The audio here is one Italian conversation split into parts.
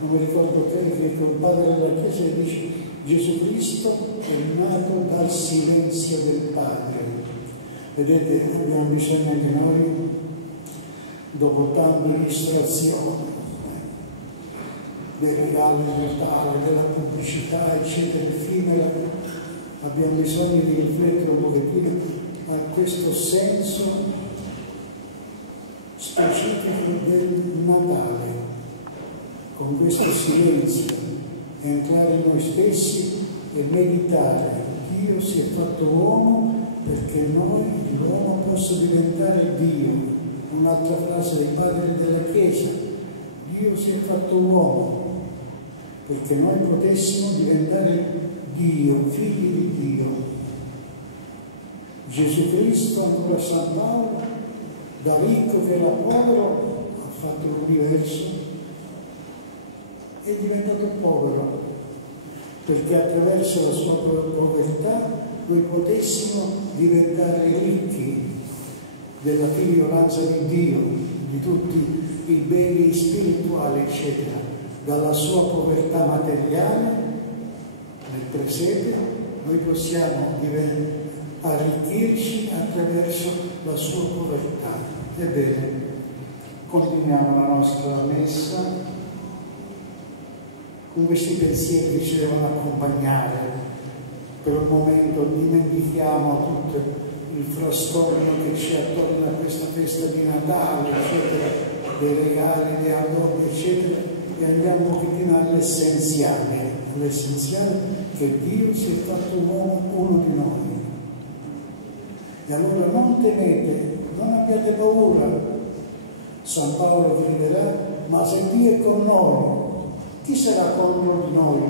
non mi ricordo che un padre della Chiesa dice: Gesù Cristo è nato dal silenzio del Padre. Vedete, abbiamo bisogno anche noi, dopo tante distrazioni, dei regali di Natale, della pubblicità, eccetera, effimera, abbiamo bisogno di riflettere un pochettino a questo senso specifico del Natale, con questo silenzio, entrare in noi stessi e meditare. Dio si è fatto uomo perché noi, l'uomo, possa diventare Dio. Un'altra frase dei padri della Chiesa: Dio si è fatto uomo perché noi potessimo diventare Dio, figli di Dio. Gesù Cristo, ancora San Paolo, da ricco che era povero, ha fatto l'universo, è diventato povero, perché attraverso la sua povertà noi potessimo diventare ricchi della figliolanza di Dio, di tutti i beni spirituali, eccetera. Dalla sua povertà materiale, nel presepe, noi possiamo arricchirci attraverso la sua povertà. Ebbene, continuiamo la nostra messa con questi pensieri che ci devono accompagnare. Per un momento dimentichiamo tutto il frastorno che c'è attorno a questa festa di Natale, eccetera, dei regali, dei adorni, eccetera, e andiamo un pochettino all'essenziale, che Dio si è fatto uomo, uno di noi. E allora non temete, non abbiate paura. San Paolo griderà: ma se Dio è con noi, chi sarà contro di noi?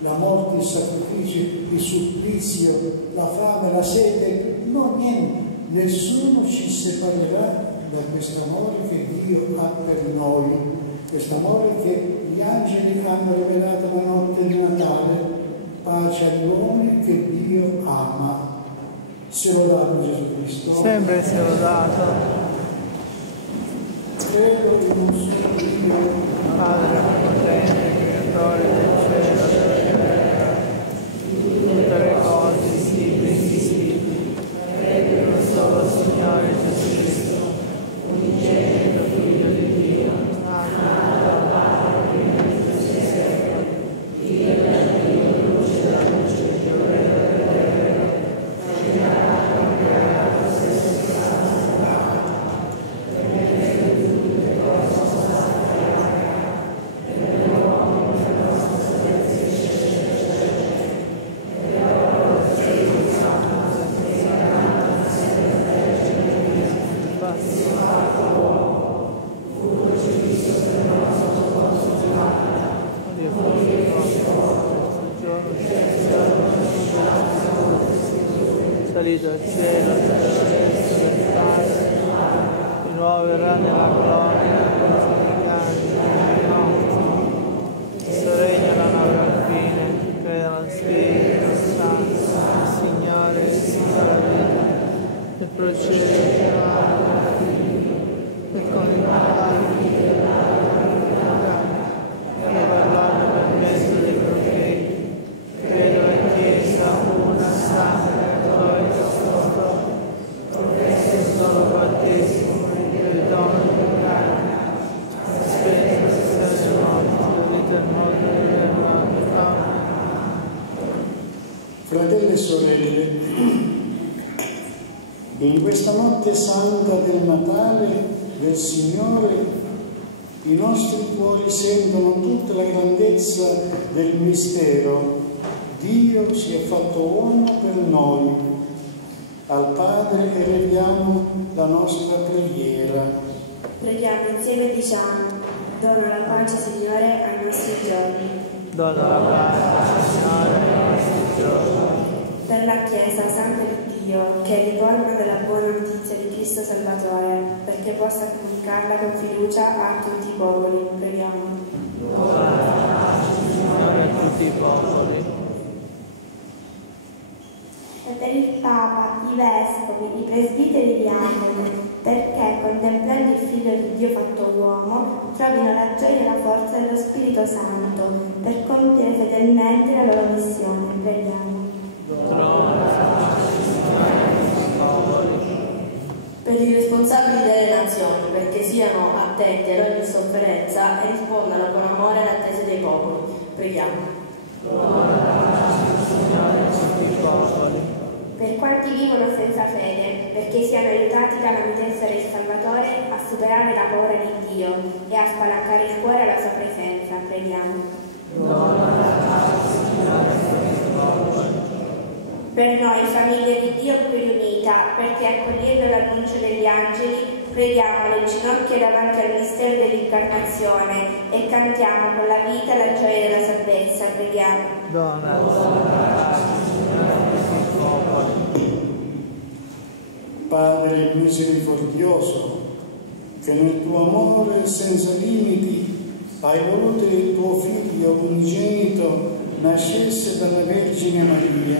La morte, il sacrificio, il supplizio, la fame, la sete, no, niente. Nessuno ci separerà da quest'amore che Dio ha per noi, quest'amore che gli angeli hanno rivelato la notte di Natale, pace agli uomini che Dio ama. Sia lodato Gesù Cristo. Sempre sia lodato. Credo in un solo Dio, Padre potente, creatore del cielo e della terra, tutte le cose visibili e invisibili. Credo in un solo Signore Gesù Cristo, unigenito Figlio di Dio, nato dal Padre prima di tutti i secoli, Dio da Dio, luce da luce, Dio vero da vero, generato e creato, stesso santo, e mettendo tutte le cose state create, e nell'uomo che la nostra salvezza e ora lo Spirito Santo, che saranno sempre Vergine Cristo, passato uomo, fu crocifisso per il nostro posto di male, Dio salito al cielo, verso del Padre, di nuovo verrà nella gloria, questo regno non avrà fine, creda allo Spirito Santo, il Signore, il Signore vita, e procede e con il male e parlare per mezzo dei profeti, credo la Chiesa una, santa, cattolica, professo il solo battesimo, il dono di grazia, aspetta la stessa morte, vita e morte delle morte. fratelli e sorelle, in questa notte santa del Natale del Signore, i nostri cuori sentono tutta la grandezza del mistero. Dio si è fatto uomo per noi. Al Padre eleviamo la nostra preghiera. Preghiamo insieme e diciamo: dona la pace, Signore, ai nostri giorni. Dona la pace, Signore, ai nostri giorni. Per la Chiesa Santa di Dio, che ricorda della buona notizia di Cristo Salvatore, perché possa comunicarla con fiducia a tutti i popoli. Preghiamo. Dona la pace, Signore, a tutti i popoli. E per il Papa, i Vescovi, i presbiteri e i diaconi, perché, contemplando il Figlio di Dio fatto uomo, trovino la gioia e la forza dello Spirito Santo per compiere fedelmente la loro missione. Preghiamo. Per i responsabili delle nazioni, perché siano attenti ad ogni sofferenza e rispondano con amore alle attese dei popoli. Preghiamo. Per quanti vivono senza fede, perché siano aiutati dalla mitezza del Salvatore a superare la paura di Dio e a spalancare il cuore alla sua presenza. Preghiamo. Per noi, famiglia di Dio qui riunita, perché accogliendo l'annuncio degli angeli, preghiamo le ginocchia davanti al mistero dell'incarnazione e cantiamo con la vita la gioia della salvezza. Preghiamo. Padre misericordioso, che nel tuo amore senza limiti hai voluto che il tuo Figlio unigenito nascesse dalla Vergine Maria,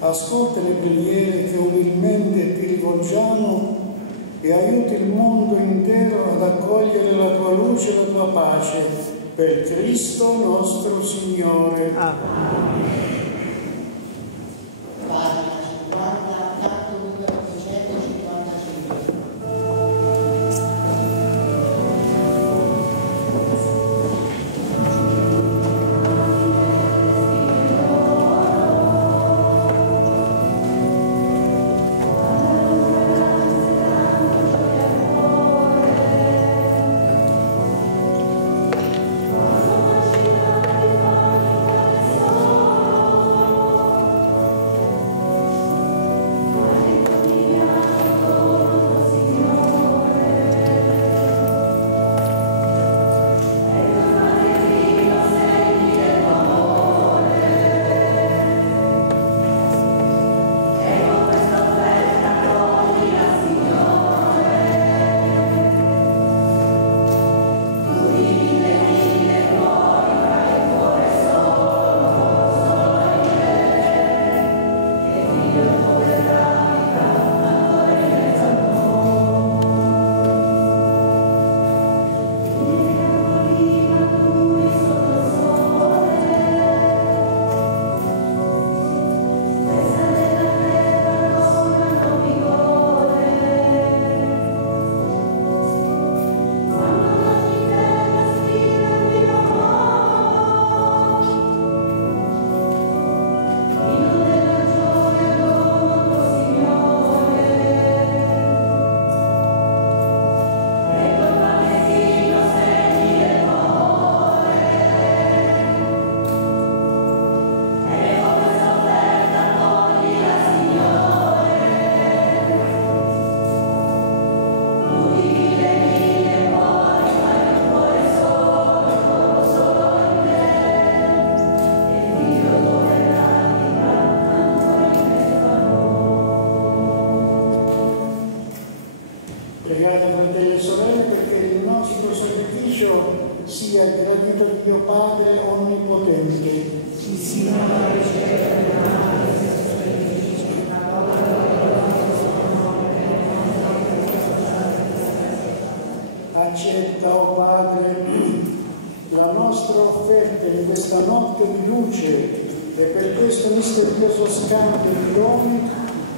ascolta le preghiere che umilmente ti rivolgiamo e aiuti il mondo intero ad accogliere la tua luce e la tua pace, per Cristo nostro Signore. Amen. Pregate, fratelli e sorelle, perché il nostro sacrificio sia gradito a Dio Padre Onnipotente. Accetta, o Padre, la nostra offerta in questa notte di luce e per questo misterioso scambio di doni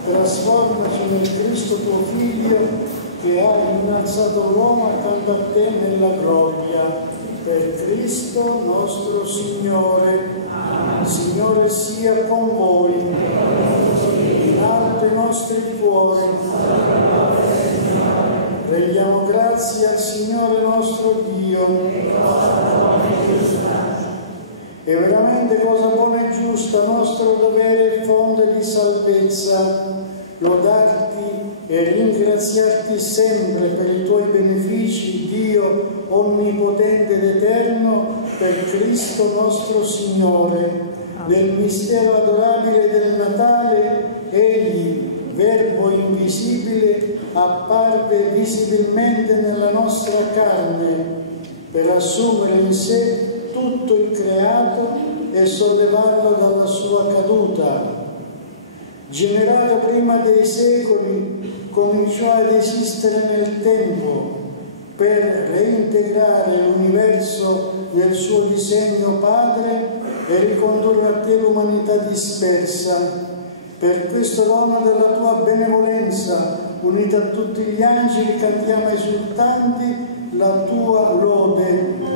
trasformaci nel Cristo tuo Figlio, che ha innalzato l'uomo accanto a te nella gloria, per Cristo nostro Signore. Signore sia con voi, in alto i nostri cuori. Rendiamo grazie al Signore nostro Dio. È veramente cosa buona e giusta, nostro dovere e fonte di salvezza, lodarti e ringraziarti sempre per i tuoi benefici, Dio onnipotente ed eterno, per Cristo nostro Signore. Nel mistero adorabile del Natale, Egli, Verbo invisibile, apparve visibilmente nella nostra carne per assumere in sé tutto il creato e sollevarlo dalla sua caduta. Generato prima dei secoli, cominciò ad esistere nel tempo per reintegrare l'universo nel suo disegno Padre e ricondurre a te l'umanità dispersa. Per questo dono della tua benevolenza, unita a tutti gli angeli, cantiamo esultanti la tua lode.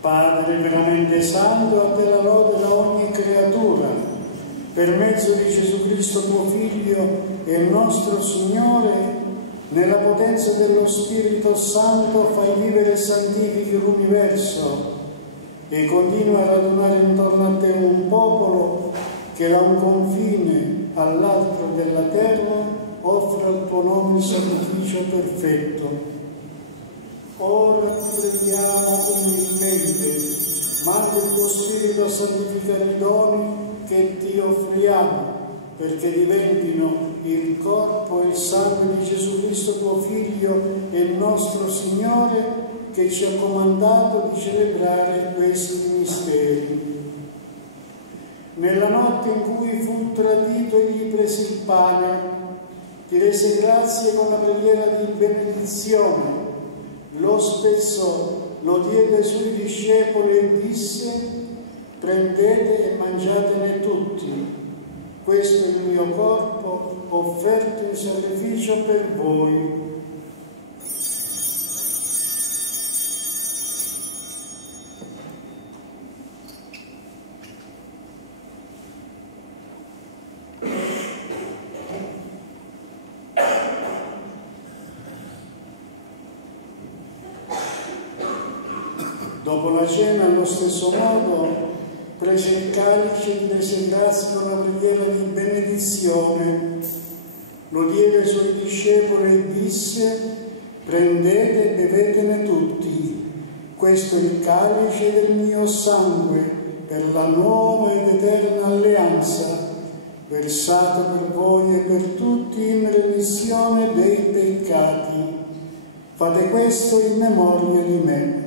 Padre veramente santo, a te la lode da ogni creatura, per mezzo di Gesù Cristo tuo Figlio e nostro Signore, nella potenza dello Spirito Santo fai vivere e santifichi l'universo e continua a radunare intorno a te un popolo che da un confine all'altro della terra offre al tuo nome il sacrificio perfetto. Ora preghiamo umilmente, manda il tuo Spirito a santificare i doni che ti offriamo, perché diventino il corpo e il sangue di Gesù Cristo tuo Figlio e il nostro Signore, che ci ha comandato di celebrare questi misteri. Nella notte in cui fu tradito egli prese il pane, ti rese grazie con la preghiera di benedizione, lo spezzò, lo diede ai suoi discepoli e disse: prendete e mangiatene tutti, questo è il mio corpo offerto in sacrificio per voi. Dopo la cena, allo stesso modo, prese il calice e rese grazie con la preghiera di benedizione, lo diede ai suoi discepoli e disse: prendete e bevetene tutti, questo è il calice del mio sangue per la nuova ed eterna alleanza, versato per voi e per tutti in remissione dei peccati. Fate questo in memoria di me.